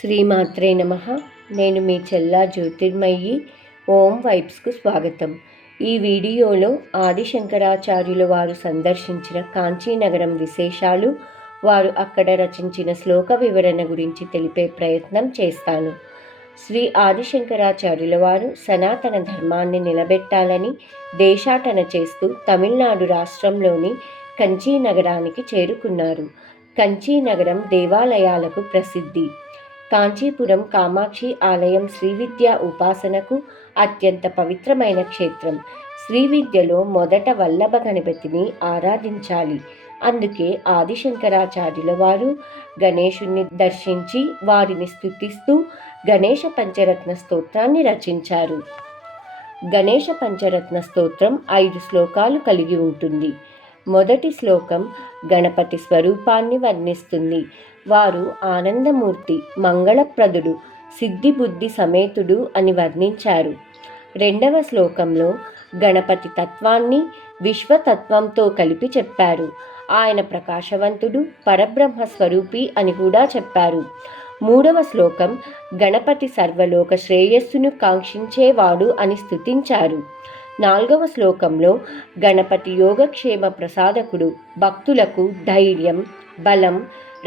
శ్రీమాత్రే నమః. నేను మీ చెల్లా జ్యోతిర్మయి. ఓం వైబ్స్కు స్వాగతం. ఈ వీడియోలో ఆదిశంకరాచార్యుల వారు సందర్శించిన కాంచీనగరం విశేషాలు, వారు అక్కడ రచించిన శ్లోక వివరణ గురించి తెలిపే ప్రయత్నం చేస్తాను. శ్రీ ఆదిశంకరాచార్యుల వారు సనాతన ధర్మాన్ని నిలబెట్టాలని దేశాటన చేస్తూ తమిళనాడు రాష్ట్రంలోని కంచి నగరానికి చేరుకున్నారు. కంచి నగరం దేవాలయాలకు ప్రసిద్ధి. కాంచీపురం కామాక్షి ఆలయం శ్రీవిద్య ఉపాసనకు అత్యంత పవిత్రమైన క్షేత్రం. శ్రీవిద్యలో మొదట వల్లభ గణపతిని ఆరాధించాలి. అందుకే ఆదిశంకరాచార్యుల వారు గణేశుణ్ణి దర్శించి వారిని స్తుతిస్తూ గణేశ పంచరత్న స్తోత్రాన్ని రచించారు. గణేశ పంచరత్న స్తోత్రం 5 శ్లోకాలు కలిగి ఉంటుంది. మొదటి శ్లోకం గణపతి స్వరూపాన్ని వర్ణిస్తుంది. వారు ఆనందమూర్తి, మంగళప్రదుడు, సిద్ధి బుద్ధి సమేతుడు అని వర్ణించారు. రెండవ శ్లోకంలో గణపతి తత్వాన్ని విశ్వతత్వంతో కలిపి చెప్పారు. ఆయన ప్రకాశవంతుడు, పరబ్రహ్మ స్వరూపి అని కూడా చెప్పారు. మూడవ శ్లోకం గణపతి సర్వలోక శ్రేయస్సును కాంక్షించేవాడు అని స్తుతించారు. నాలుగవ శ్లోకంలో గణపతి యోగక్షేమ ప్రసాదకుడు, భక్తులకు ధైర్యం, బలం,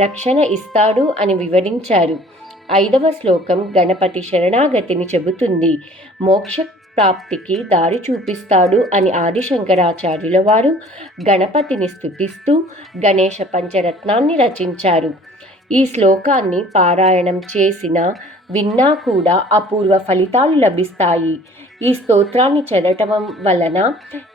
రక్షణ ఇస్తాడు అని వివరించారు. ఐదవ శ్లోకం గణపతి శరణాగతిని చెబుతుంది. మోక్ష ప్రాప్తికి దారి చూపిస్తాడు అని ఆదిశంకరాచార్యుల వారు గణపతిని స్తుతిస్తూ గణేశ పంచరత్నాన్ని రచించారు. ఈ శ్లోకాన్ని పారాయణం చేసినా విన్నా కూడా అపూర్వ ఫలితాలు లభిస్తాయి. ఈ స్తోత్రాన్ని చదవటం వలన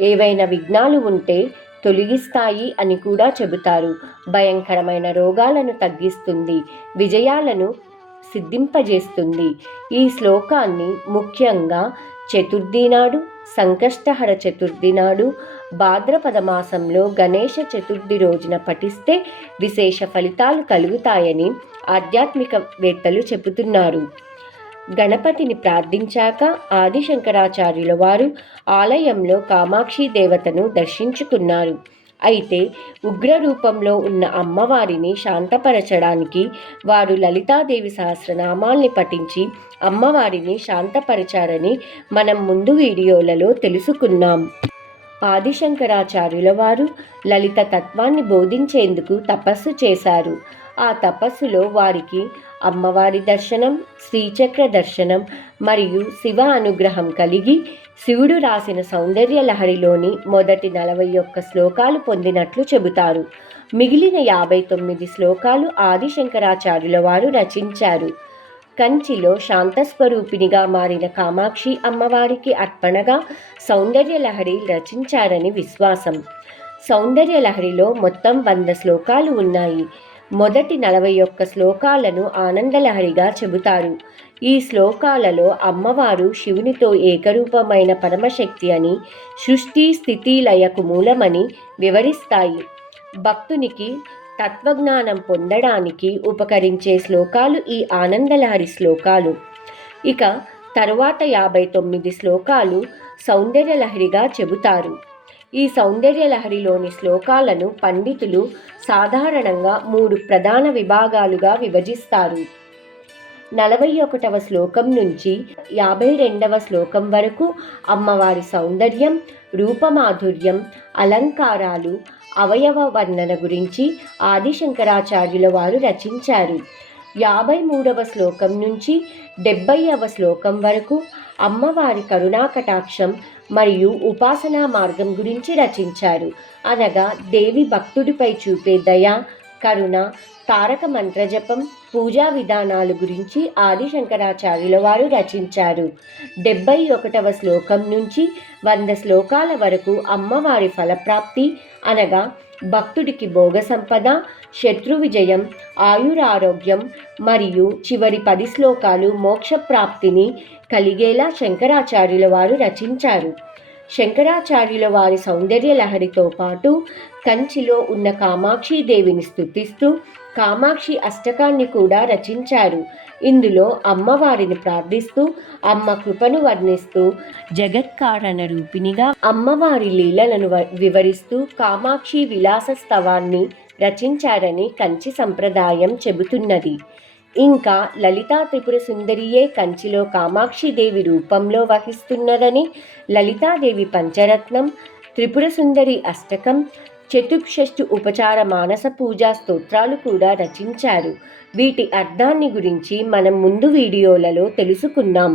ఏవైనా విఘ్నాలు ఉంటే తొలగిస్తాయి అని కూడా చెబుతారు. భయంకరమైన రోగాలను తగ్గిస్తుంది, విజయాలను సిద్ధింపజేస్తుంది. ఈ శ్లోకాన్ని ముఖ్యంగా చతుర్థి నాడు, సంకష్టహర చతుర్థి నాడు, భాద్రపద మాసంలో గణేశ చతుర్థి రోజున పఠిస్తే విశేష ఫలితాలు కలుగుతాయని ఆధ్యాత్మికవేత్తలు చెబుతున్నారు. గణపతిని ప్రార్థించాక ఆదిశంకరాచార్యుల వారు ఆలయంలో కామాక్షి దేవతను దర్శించుకున్నారు. అయితే ఉగ్ర రూపంలో ఉన్న అమ్మవారిని శాంతపరచడానికి వారు లలితాదేవి సహస్రనామాల్ని పఠించి అమ్మవారిని శాంతపరచారని మనం ముందు వీడియోలలో తెలుసుకున్నాం. ఆదిశంకరాచార్యుల వారు లలిత తత్వాన్ని బోధించేందుకు తపస్సు చేశారు. ఆ తపస్సులో వారికి అమ్మవారి దర్శనం, శ్రీచక్ర దర్శనం మరియు శివ అనుగ్రహం కలిగి శివుడు రాసిన సౌందర్య లహరిలోని మొదటి 41 శ్లోకాలు పొందినట్లు చెబుతారు. మిగిలిన 59 శ్లోకాలు ఆదిశంకరాచార్యుల వారు రచించారు. కంచిలో శాంతస్వరూపిణిగా మారిన కామాక్షి అమ్మవారికి అర్పణగా సౌందర్యలహరి రచించారని విశ్వాసం. సౌందర్యలహరిలో మొత్తం 100 శ్లోకాలు ఉన్నాయి. మొదటి 41 శ్లోకాలను ఆనందలహరిగా చెబుతారు. ఈ శ్లోకాలలో అమ్మవారు శివునితో ఏకరూపమైన పరమశక్తి అని, సృష్టి స్థితి లయకు మూలమని వివరిస్తాయి. భక్తునికి తత్వజ్ఞానం పొందడానికి ఉపకరించే శ్లోకాలు ఈ ఆనందలహరి శ్లోకాలు. ఇక తరువాత 59 శ్లోకాలు సౌందర్యలహరిగా చెబుతారు. ఈ సౌందర్యలహరిలోని శ్లోకాలను పండితులు సాధారణంగా 3 ప్రధాన విభాగాలుగా విభజిస్తారు. 41వ శ్లోకం నుంచి 52వ శ్లోకం వరకు అమ్మవారి సౌందర్యం, రూపమాధుర్యం, అలంకారాలు, అవయవ వర్ణన గురించి ఆదిశంకరాచార్యుల వారు రచించారు. 53వ శ్లోకం నుంచి 70వ శ్లోకం వరకు అమ్మవారి కరుణాకటాక్షం మరియు ఉపాసనా మార్గం గురించి రచించారు. అనగా దేవి భక్తుడిపై చూపే దయ, కరుణ, తారక మంత్రజపం, పూజా విధానాలు గురించి ఆదిశంకరాచార్యుల వారు రచించారు. 71వ శ్లోకం నుంచి 100 శ్లోకాల వరకు అమ్మవారి ఫలప్రాప్తి అనగా భక్తుడికి భోగ సంపద, శత్రు విజయం, ఆయురారోగ్యం మరియు చివరి 10 శ్లోకాలు మోక్షప్రాప్తిని కలిగేలా శంకరాచార్యుల వారు రచించారు. శంకరాచార్యుల వారి సౌందర్య లహరితో పాటు కంచిలో ఉన్న కామాక్షి దేవిని స్తుతిస్తూ కామాక్షి అష్టకాన్ని కూడా రచించారు. ఇందులో అమ్మవారిని ప్రార్థిస్తూ అమ్మ కృపను వర్ణిస్తూ జగత్కారణ రూపిణిగా అమ్మవారి లీలలను వివరిస్తూ కామాక్షి విలాస స్తవాన్ని రచించారని కంచి సంప్రదాయం చెబుతున్నది. ఇంకా లలితా త్రిపుర సుందరియే కంచిలో కామాక్షిదేవి రూపంలో వహిస్తున్నదని లలితాదేవి పంచరత్నం, త్రిపుర సుందరి అష్టకం, చతుషష్ఠి ఉపచార మానస పూజా స్తోత్రాలు కూడా రచించారు. వీటి అర్థాన్ని గురించి మనం ముందు వీడియోలలో తెలుసుకున్నాం.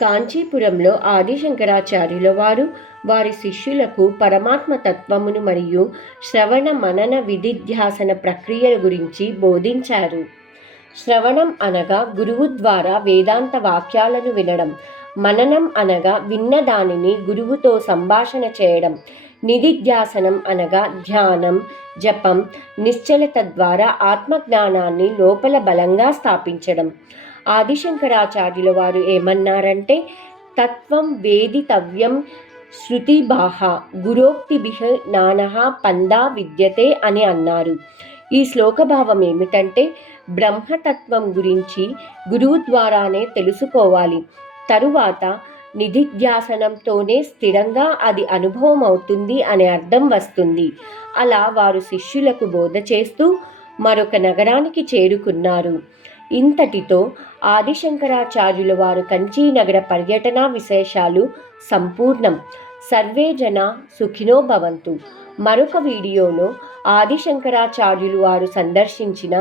కాంచీపురంలో ఆదిశంకరాచార్యుల వారు వారి శిష్యులకు పరమాత్మ తత్వమును మరియు శ్రవణ మనన విధిధ్యాసన ప్రక్రియల గురించి బోధించారు. శ్రవణం అనగా గురువు ద్వారా వేదాంత వాక్యాలను వినడం, మననం అనగా విన్న దానిని గురువుతో సంభాషణ చేయడం, నిధిధ్యాసనం అనగా ధ్యానం, జపం, నిశ్చలత ద్వారా ఆత్మజ్ఞానాన్ని లోపల బలంగా స్థాపించడం. ఆదిశంకరాచార్యుల వారు ఏమన్నారంటే, తత్వం వేదితవ్యం శృతిబాహ గురోక్తిభిః నానః పందా విద్యతే అని అన్నారు. ఈ శ్లోక భావం ఏమిటంటే, బ్రహ్మతత్వం గురించి గురువు ద్వారానే తెలుసుకోవాలి. తరువాత నిధిధ్యాసనంతోనే స్థిరంగా అది అనుభవం అవుతుంది అనే అర్థం వస్తుంది. అలా వారు శిష్యులకు బోధ చేస్తూ మరొక నగరానికి చేరుకున్నారు. ఇంతటితో ఆదిశంకరాచార్యుల వారు కంచి నగర పర్యటన విశేషాలు సంపూర్ణం. సర్వే జన సుఖినో భవంతు. మరొక వీడియోలో ఆదిశంకరాచార్యులు వారు సందర్శించిన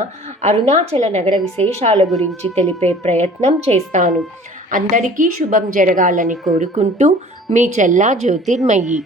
అరుణాచల నగర విశేషాల గురించి తెలిపే ప్రయత్నం చేస్తాను. అందరికీ శుభం జరగాలని కోరుకుంటూ మీ చెల్లా జ్యోతిర్మయి.